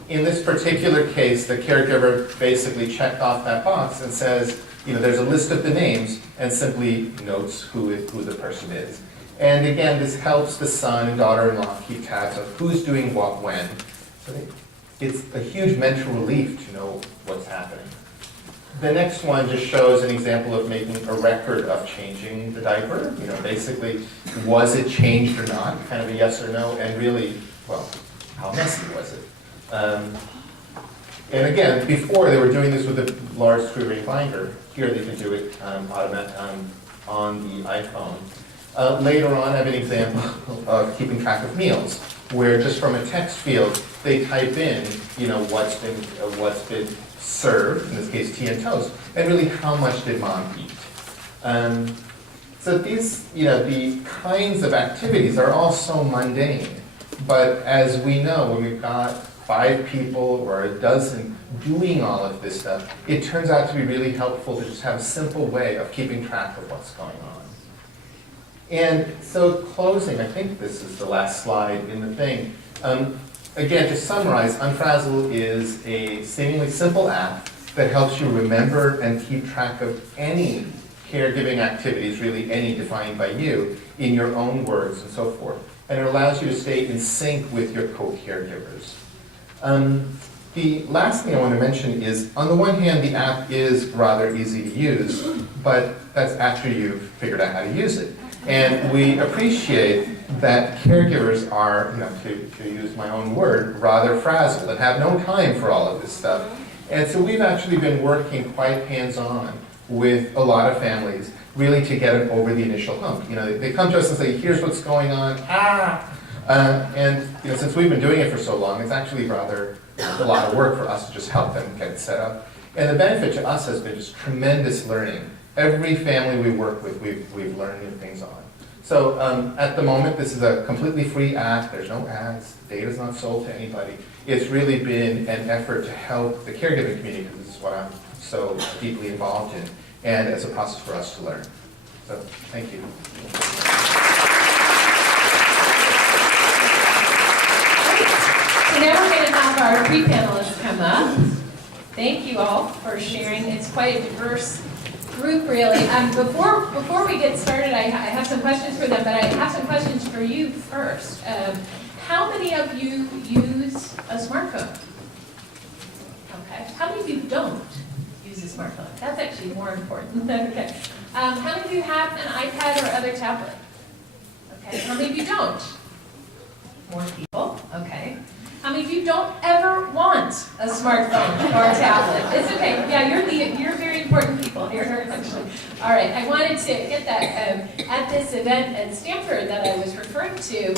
In this particular case, the caregiver basically checked off that box and says, there's a list of the names and simply notes who the person is. And again, this helps the son and daughter-in-law keep tabs of who's doing what when. So it's a huge mental relief to know what's happening. The next one just shows an example of making a record of changing the diaper. Basically, was it changed or not? Kind of a yes or no, and really, well, how messy was it? And again, before they were doing this with a large three-ring binder. Here they can do it on the iPhone. Later on, I have an example of keeping track of meals, where just from a text field, they type in, what's been served, in this case tea and toast, and really how much did mom eat. So these, the kinds of activities are all so mundane, but as we know, when we've got 5 people or a dozen doing all of this stuff, it turns out to be really helpful to just have a simple way of keeping track of what's going on. And so closing, I think this is the last slide in the thing. Again, to summarize, Unfrazzle is a seemingly simple app that helps you remember and keep track of any caregiving activities, really any defined by you, in your own words and so forth. And it allows you to stay in sync with your co-caregivers. The last thing I want to mention is, on the one hand, the app is rather easy to use, but that's after you've figured out how to use it. And we appreciate that caregivers are, to use my own word, rather frazzled and have no time for all of this stuff. And so we've actually been working quite hands-on with a lot of families, really to get them over the initial hump. They come to us and say, here's what's going on, and since we've been doing it for so long, it's actually rather a lot of work for us to just help them get it set up. And the benefit to us has been just tremendous learning. Every family we work with, we've learned new things on. So at the moment, this is a completely free app. There's no ads. The data's not sold to anybody. It's really been an effort to help the caregiving community, because this is what I'm so deeply involved in, and it's a process for us to learn. So thank you. So now we're going to have our 3 panelists come up. Thank you all for sharing. It's quite a diverse group, really. Before we get started, I have some questions for them, but I have some questions for you first. How many of you use a smartphone? Okay. How many of you don't use a smartphone? That's actually more important. Okay. How many of you have an iPad or other tablet? Okay. How many of you don't? More people. Okay. How many of you don't ever want a smartphone or a tablet? It's okay. Yeah, you're very important people here, actually. All right, I wanted to get that at this event at Stanford that I was referring to.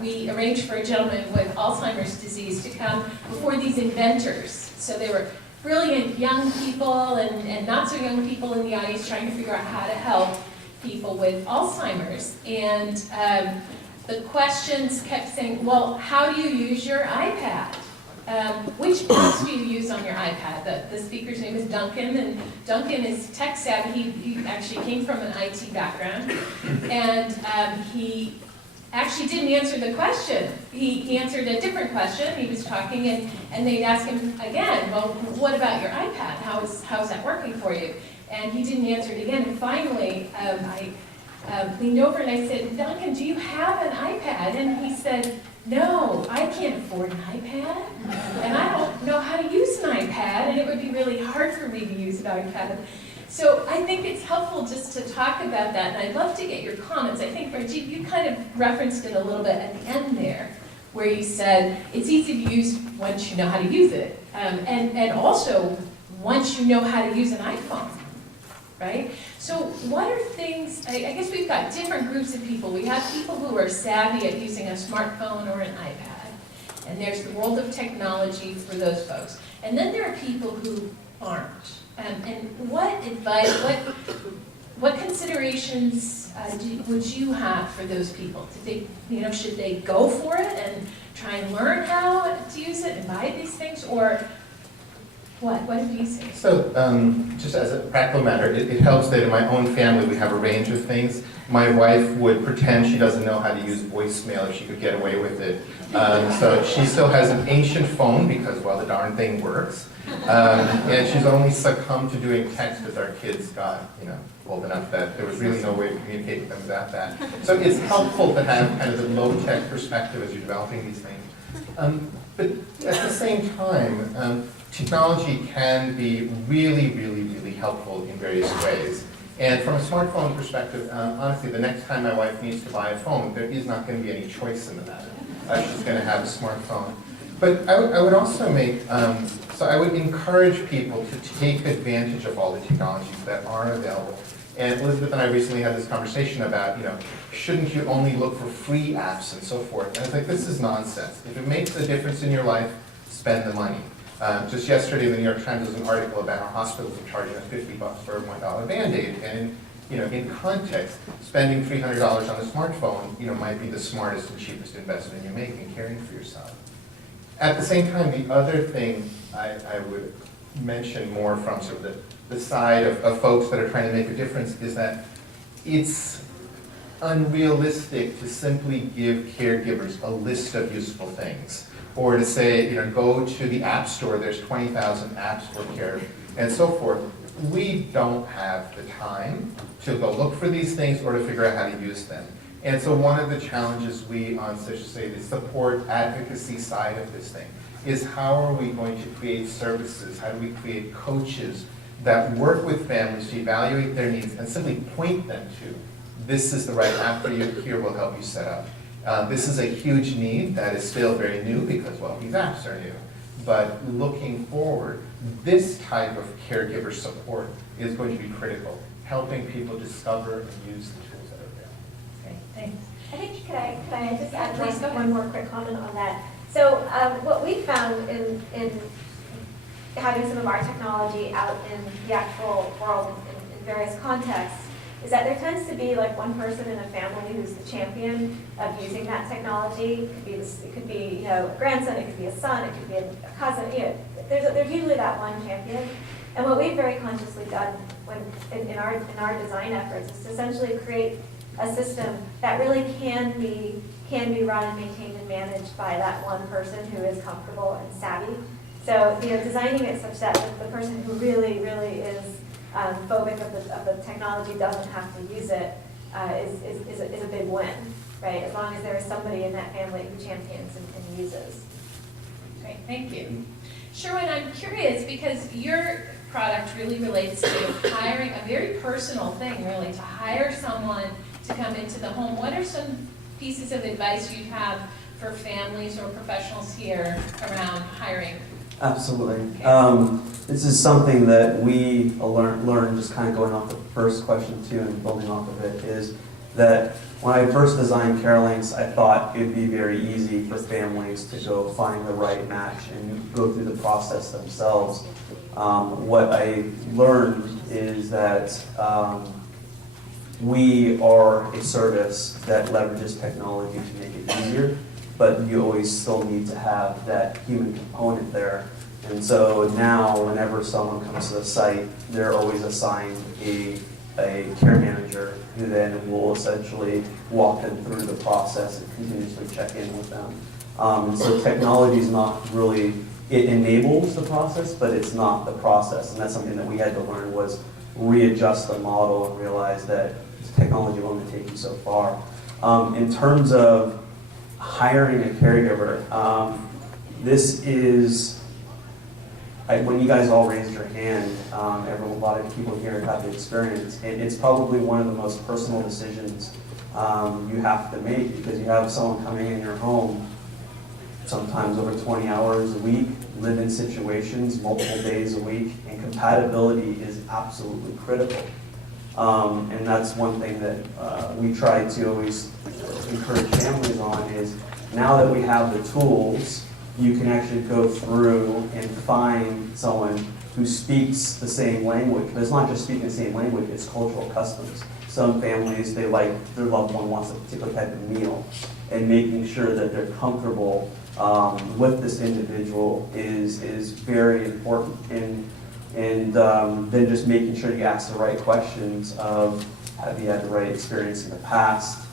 We arranged for a gentleman with Alzheimer's disease to come before these inventors. So they were brilliant young people and not so young people in the audience trying to figure out how to help people with Alzheimer's. And the questions kept saying, well, how do you use your iPad? Which apps do you use on your iPad? The speaker's name is Duncan, and Duncan is tech savvy. He actually came from an IT background, and he actually didn't answer the question. He answered a different question. He was talking, and they'd ask him again, well, what about your iPad? How's that working for you? And he didn't answer it again, and finally, I leaned over and I said, Duncan, do you have an iPad? And he said, no, I can't afford an iPad, and I don't know how to use an iPad, and it would be really hard for me to use an iPad. So I think it's helpful just to talk about that, and I'd love to get your comments. I think, Rajiv, you kind of referenced it a little bit at the end there, where you said it's easy to use once you know how to use it, and also once you know how to use an iPhone. Right? So what are things, I guess we've got different groups of people. We have people who are savvy at using a smartphone or an iPad. And there's the world of technology for those folks. And then there are people who aren't. And what advice, what considerations would you have for those people? Should they go for it and try and learn how to use it and buy these things? Or what do you say? So, just as a practical matter, it helps that in my own family we have a range of things. My wife would pretend she doesn't know how to use voicemail if she could get away with it. So she still has an ancient phone because, well, the darn thing works. And she's only succumbed to doing text as our kids got, old enough that there was really no way to communicate with them without that. So it's helpful to have kind of the low-tech perspective as you're developing these things. But at the same time, technology can be really, really, really helpful in various ways. And from a smartphone perspective, honestly, the next time my wife needs to buy a phone, there is not going to be any choice in the matter. She's going to have a smartphone. But I would also make So I would encourage people to take advantage of all the technologies that are available. And Elizabeth and I recently had this conversation about, shouldn't you only look for free apps and so forth? And I was like, this is nonsense. If it makes a difference in your life, spend the money. Just yesterday in the New York Times was an article about how hospitals are charging us $50 for a $1 Band-Aid. And in context, spending $300 on a smartphone, might be the smartest and cheapest investment you make in caring for yourself. At the same time, the other thing I would mention more from sort of the side of folks that are trying to make a difference is that it's unrealistic to simply give caregivers a list of useful things. Or to say, go to the App Store, there's 20,000 apps for care, and so forth. We don't have the time to go look for these things or to figure out how to use them. And so one of the challenges we on, so to say, the support advocacy side of this thing is how are we going to create services, how do we create coaches that work with families to evaluate their needs and simply point them to, this is the right app for you, here will help you set up. This is a huge need that is still very new because, well, these apps are new. But looking forward, this type of caregiver support is going to be critical, helping people discover and use the tools that are available. Great, thanks. I think, could I just add Please go ahead. one more quick comment on that? So what we found in having some of our technology out in the actual world in various contexts is that there tends to be like one person in a family who's the champion of using that technology. It could be a grandson, it could be a son, it could be a cousin. There's usually that one champion. And what we've very consciously done in our design efforts is to essentially create a system that really can be run and maintained and managed by that one person who is comfortable and savvy. So designing it such that the person who really is phobic of the technology doesn't have to use it is a big win, right? As long as there is somebody in that family who champions and uses. Great, thank you. Sherwin, I'm curious because your product really relates to hiring, a very personal thing really, to hire someone to come into the home. What are some pieces of advice you have for families or professionals here around hiring? Absolutely. This is something that we learned just kind of going off the first question too and building off of it is that when I first designed CareLinks, I thought it would be very easy for families to go find the right match and go through the process themselves. What I learned is that we are a service that leverages technology to make it easier, but you always still need to have that human component there. And so now, whenever someone comes to the site, they're always assigned a care manager who then will essentially walk them through the process and continuously check in with them. And so technology is not really, it enables the process, but it's not the process. And that's something that we had to learn was readjust the model and realize that technology will only take you so far. In terms of hiring a caregiver, this is, when you guys all raised your hand, a lot of people here have the experience, and it's probably one of the most personal decisions you have to make because you have someone coming in your home sometimes over 20 hours a week, live in situations multiple days a week, and compatibility is absolutely critical. And that's one thing that we try to always encourage families on is now that we have the tools, you can actually go through and find someone who speaks the same language. But it's not just speaking the same language, it's cultural customs. Some families, they like their loved one wants a particular type of meal, and making sure that they're comfortable with this individual is very important. And then just making sure you ask the right questions of have you had the right experience in the past,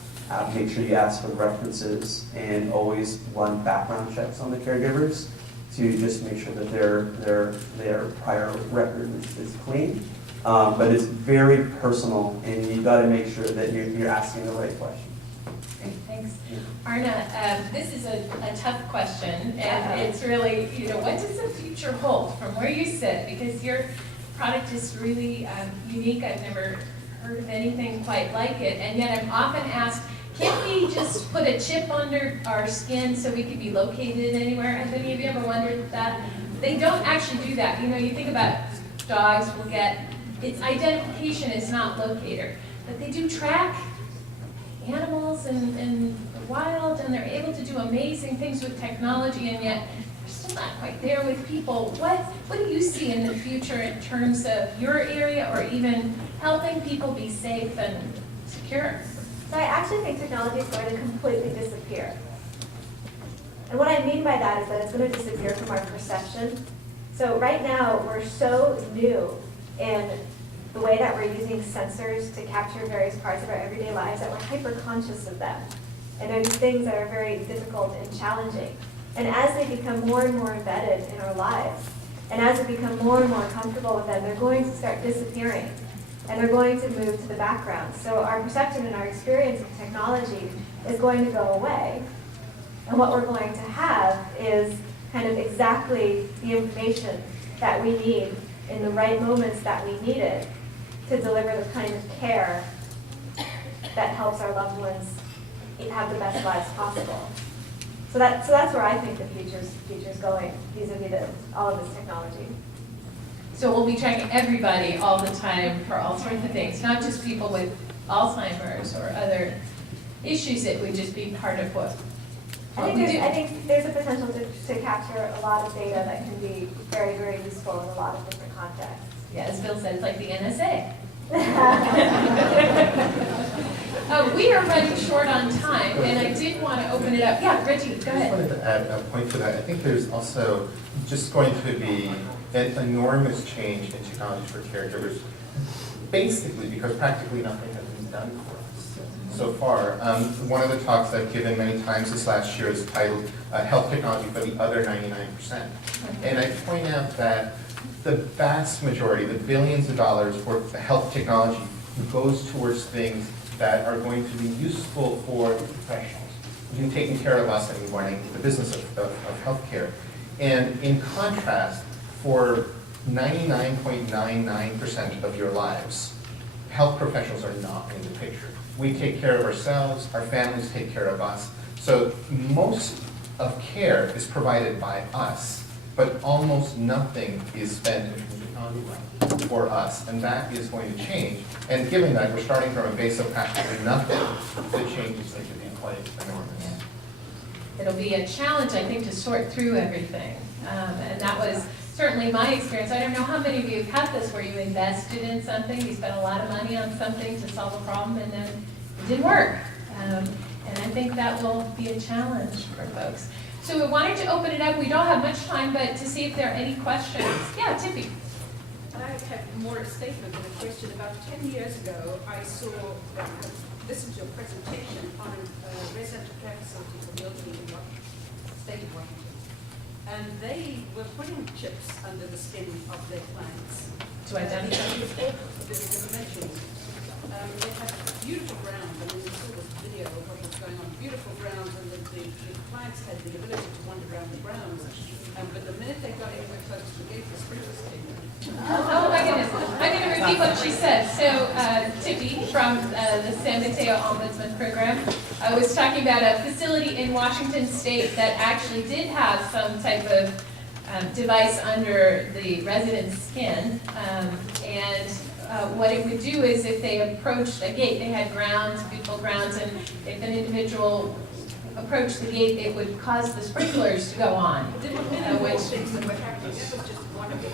make sure you ask for the references, and always run background checks on the caregivers to just make sure that their prior record is clean. But it's very personal, and you've got to make sure that you're asking the right questions. Great, thanks. Arna, this is a tough question, and it's really, what does the future hold from where you sit? Because your product is really unique. I've never heard of anything quite like it, and yet I'm often asked, can't we just put a chip under our skin so we could be located anywhere? Have any of you ever wondered that? they don't actually do that. You know, you think about dogs will get, its identification is not locator, but they do track animals in the wild, and they're able to do amazing things with technology, and yet they're still not quite there with people. What do you see in the future in terms of your area, or even helping people be safe and secure? So I actually think technology is going to completely disappear. And what I mean by that is that it's going to disappear from our perception. So right now, we're so new in the way that we're using sensors to capture various parts of our everyday lives that we're hyper-conscious of them. And they're these things that are very difficult and challenging. And as they become more and more embedded in our lives, and as we become more and more comfortable with them, they're going to start disappearing. And they're going to move to the background. So our perception and our experience of technology is going to go away. And what we're going to have is kind of exactly the information that we need in the right moments that we need it to deliver the kind of care that helps our loved ones have the best lives possible. So that's where I think the future's going vis-a-vis all of this technology. So we'll be tracking everybody all the time for all sorts of things, not just people with Alzheimer's or other issues. It would just be part of what we do. I think there's a potential to capture a lot of data that can be very, very useful in a lot of different contexts. Yeah, as Bill said, it's like the NSA. We are running short on time, and I did want to open it up. Yeah, Rajiv, go I just ahead. wanted to add a point to that. I think there's also just going to be an enormous change in technology for caregivers, basically because practically nothing has been done for us so far. One of the talks I've given many times this last year is titled Health Technology for the Other 99%. And I point out that the vast majority, the billions of dollars for health technology goes towards things that are going to be useful for professionals, in taking care of us and running the business of healthcare. And in contrast, for 99.99% of your lives, health professionals are not in the picture. We take care of ourselves, our families take care of us. So most of care is provided by us, but almost nothing is spent in technology for us, and that is going to change. And given that we're starting from a base of practically nothing, the change is going to be quite enormous. It'll be a challenge, I think, to sort through everything. And that was certainly my experience. I don't know how many of you have had this where you invested in something, you spent a lot of money on something to solve a problem, and then it didn't work. And I think that will be a challenge for folks. So we wanted to open it up. We don't have much time, but to see if there are any questions. Yeah, Tippy. I have more a statement than a question. About 10 years ago, I listened to a presentation on a residential care facility for the elderly in state of Washington. And they were putting chips under the skin of their clients. To identify. The dimensions. They had beautiful grounds. I mean, we saw this video of what was going on. Beautiful grounds, and the clients had the ability to wander around the grounds. But the minute they got anywhere close to the gate, the sprinklers came in. Oh my goodness. I'm going to repeat what she said. So Tippy from the San Mateo Ombudsman Program was talking about a facility in Washington State that actually did have some type of device under the resident's skin. What it would do is if they approached a gate, they had grounds, beautiful grounds, and if an individual approached the gate, it would cause the sprinklers to go on, which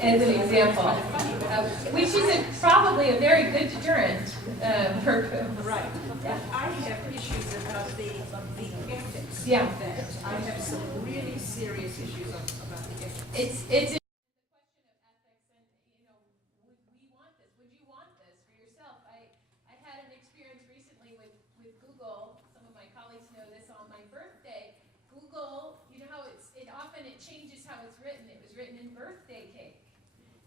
as an example, which is probably a very good deterrent purpose. Right. Yeah. I have issues about the ethics Yeah. of that. I have some really serious issues about the ethics. It's a question of ethics, and would we want this? Would you want this for yourself? I had an experience recently with Google. Some of my colleagues know this. On my birthday, Google, you know how it changes how it's written. It was written in birthday cake.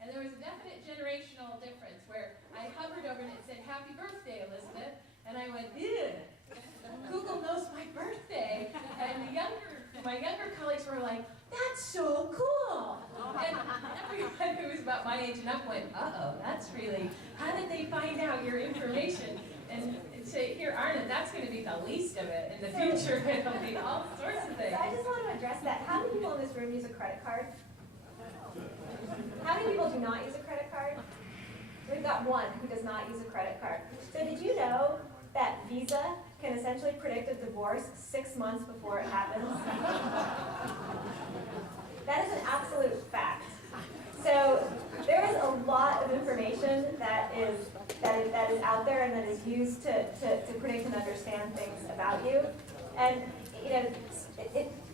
And there was a definite generational difference where I hovered over it and it said, "Happy birthday, Elizabeth." And I went, "Ew, Google knows my birthday." And my younger colleagues were like, "That's so cool." And everyone who was about my age and up went, "Uh-oh, that's really, how did they find out your information?" And to hear Arna, that's going to be the least of it. In the future, it'll be all sorts of things. So I just want to address that. How many people in this room use a credit card? not use a credit card? We've got one who does not use a credit card. So did you know that Visa can essentially predict a divorce 6 months before it happens? That is an absolute fact. So there is a lot of information that is out there and that is used to predict and understand things about you. And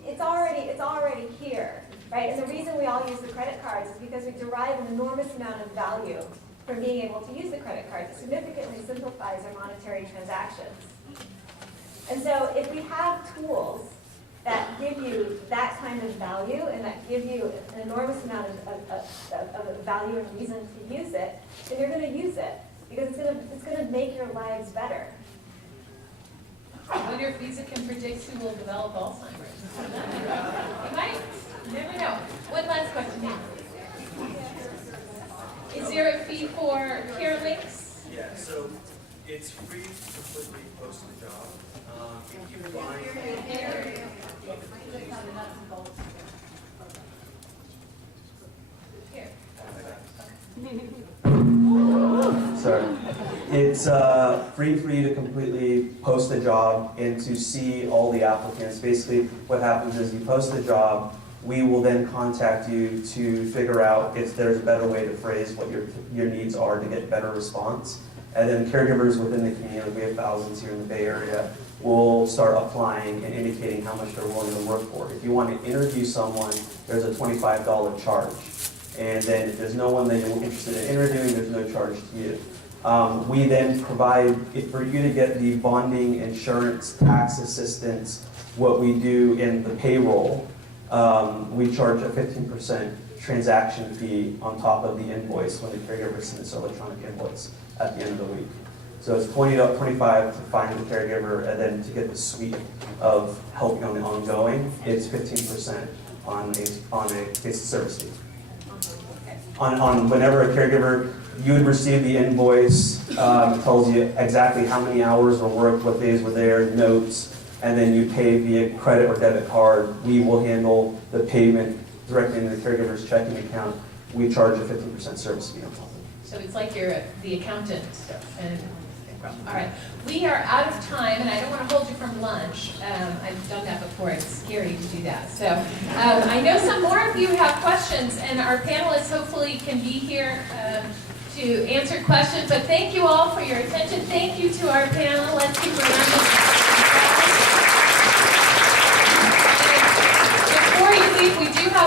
it's already here, right? And the reason we all use the credit cards is because we derive an enormous amount of value from being able to use the credit card. It significantly simplifies our monetary transactions. And so if we have tools that give you that kind of value and that give you an enormous amount of value and reason to use it, then you're going to use it because it's going to make your lives better. I wonder if Visa can predict who will develop Alzheimer's. You might. You never know. One last question, ma'am. Is there a fee for Care Links? Yeah, so it's free to completely post the job. If you find Here. Sorry. It's free for you to completely post the job and to see all the applicants. Basically, what happens is you post the job, we will then contact you to figure out if there's a better way to phrase what your needs are to get better response. And then caregivers within the community, we have thousands here in the Bay Area, will start applying and indicating how much they're willing to work for. If you want to interview someone, there's a $25 charge. And then if there's no one that you're interested in interviewing, there's no charge to you. We then provide, for you to get the bonding, insurance, tax assistance, what we do in the payroll, we charge a 15% transaction fee on top of the invoice when the caregiver submits an electronic invoice at the end of the week. So it's $25 to find the caregiver, and then to get the suite of helping on the ongoing, it's 15% on a case of service fee. On whenever a caregiver, you would receive the invoice, it tells you exactly how many hours were worked, what days were there, notes, and then you pay via credit or debit card. We will handle the payment directly into the caregiver's checking account. We charge a 15% service fee on top of it. So it's like you're the accountant. And, all right. We are out of time, and I don't want to hold you from lunch. I've done that before. It's scary to do that. So I know some more of you have questions, and our panelists hopefully can be here to answer questions. But thank you all for your attention. Thank you to our panel. Let's give a round of applause.